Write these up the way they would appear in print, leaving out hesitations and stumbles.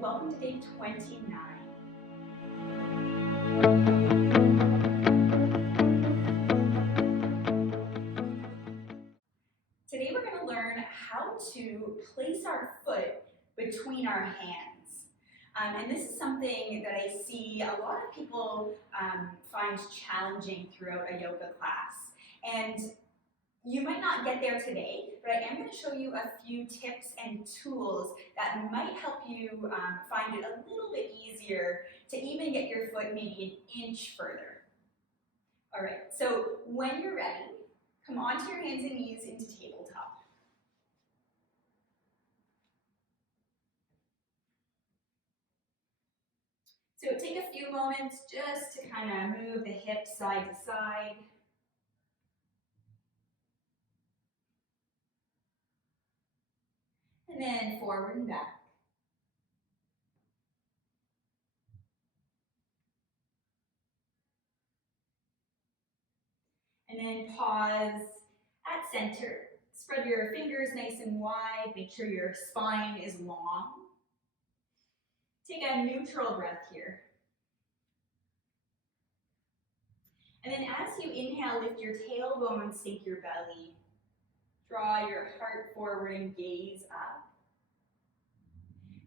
welcome to day 29. Today we're going to learn how to place our foot between our hands. And this is something that I see a lot of people find challenging throughout a yoga class. And you might not get there today, but I am going to show you a few tips and tools that might help you find it a little bit easier to even get your foot maybe an inch further. All right, so when you're ready, come onto your hands and knees into tabletop. So take a few moments just to kind of move the hips side to side. And then forward and back. And then pause at center. Spread your fingers nice and wide. Make sure your spine is long. Take a neutral breath here. And then as you inhale, lift your tailbone, sink your belly. Draw your heart forward and gaze up.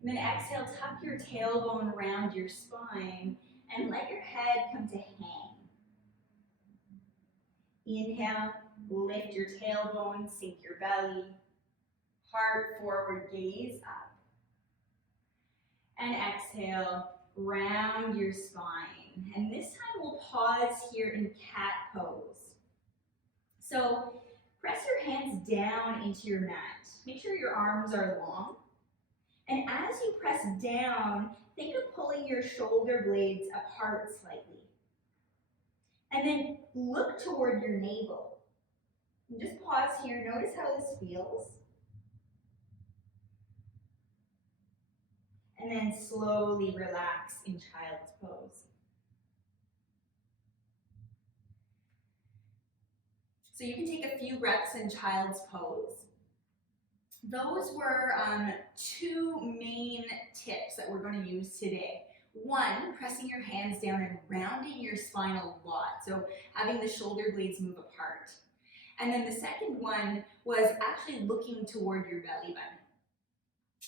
And then exhale, tuck your tailbone around your spine and let your head come to hang. Inhale, lift your tailbone, sink your belly. Heart forward, gaze up. And exhale, round your spine. And this time we'll pause here in cat pose. So press your hands down into your mat. Make sure your arms are long. And as you press down, think of pulling your shoulder blades apart slightly. And then look toward your navel. And just pause here. Notice how this feels. And then slowly relax in child's pose. So you can take a few breaths in child's pose. Those were two main tips that we're going to use today. One, pressing your hands down and rounding your spine a lot, so having the shoulder blades move apart. And then the second one was actually looking toward your belly button.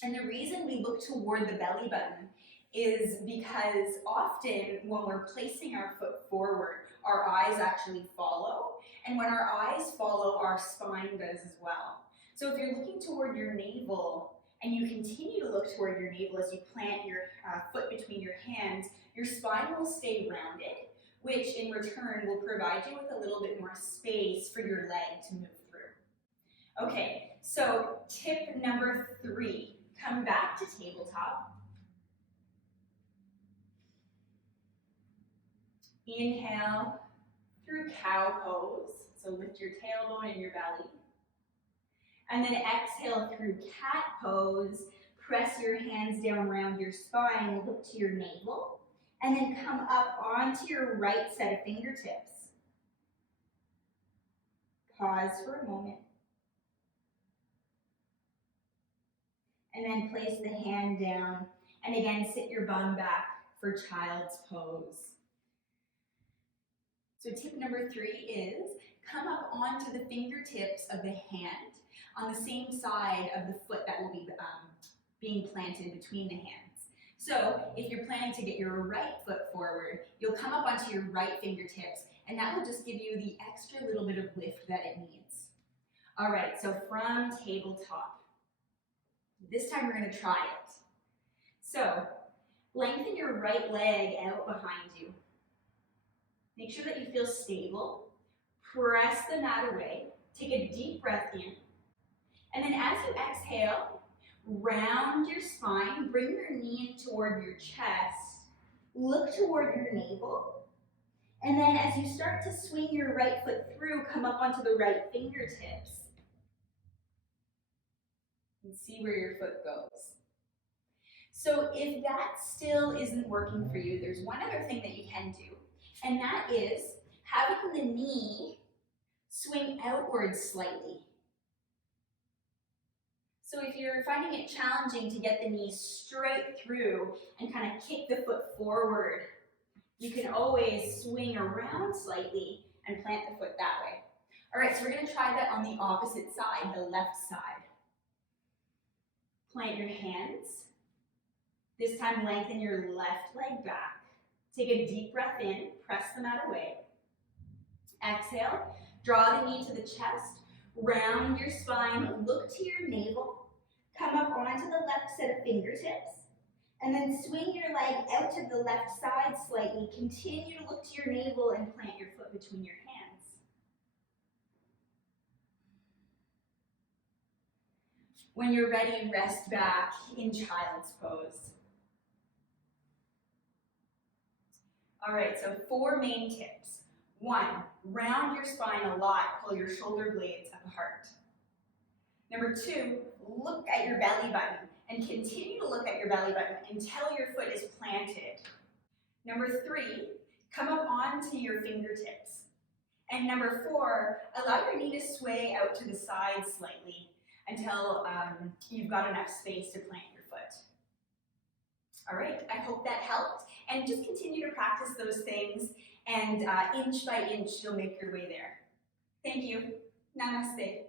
And the reason we look toward the belly button is because often when we're placing our foot forward, our eyes actually follow. And when our eyes follow, our spine does as well. So if you're looking toward your navel and you continue to look toward your navel as you plant your foot between your hands, your spine will stay rounded, which in return will provide you with a little bit more space for your leg to move through. Okay, so tip number 3, come back to tabletop. Inhale through cow pose, so lift your tailbone and your belly. And then exhale through cat pose, press your hands down around your spine, look to your navel, and then come up onto your right set of fingertips. Pause for a moment. And then place the hand down, and again, sit your bum back for child's pose. So tip number 3 is come up onto the fingertips of the hand on the same side of the foot that will be being planted between the hands. So if you're planning to get your right foot forward, you'll come up onto your right fingertips, and that will just give you the extra little bit of lift that it needs. All right, so from tabletop. This time we're going to try it. So lengthen your right leg out behind you. Make sure that you feel stable. Press the mat away. Take a deep breath in. And then as you exhale, round your spine. Bring your knee in toward your chest. Look toward your navel. And then as you start to swing your right foot through, come up onto the right fingertips. And see where your foot goes. So if that still isn't working for you, there's one other thing that you can do. And that is having the knee swing outwards slightly. So if you're finding it challenging to get the knees straight through and kind of kick the foot forward, you can always swing around slightly and plant the foot that way. All right, so we're going to try that on the opposite side, the left side. Plant your hands. This time lengthen your left leg back. Take a deep breath in, press the mat away. Exhale, draw the knee to the chest, round your spine, look to your navel, come up onto the left set of fingertips, and then swing your leg out to the left side slightly. Continue to look to your navel and plant your foot between your hands. When you're ready, rest back in child's pose. All right, so 4 main tips. 1, round your spine a lot, pull your shoulder blades apart. Number 2, look at your belly button and continue to look at your belly button until your foot is planted. Number 3, come up onto your fingertips. And number 4, allow your knee to sway out to the side slightly until you've got enough space to plant your foot. All right, I hope that helped. And just continue to practice those things, and inch by inch, you'll make your way there. Thank you. Namaste.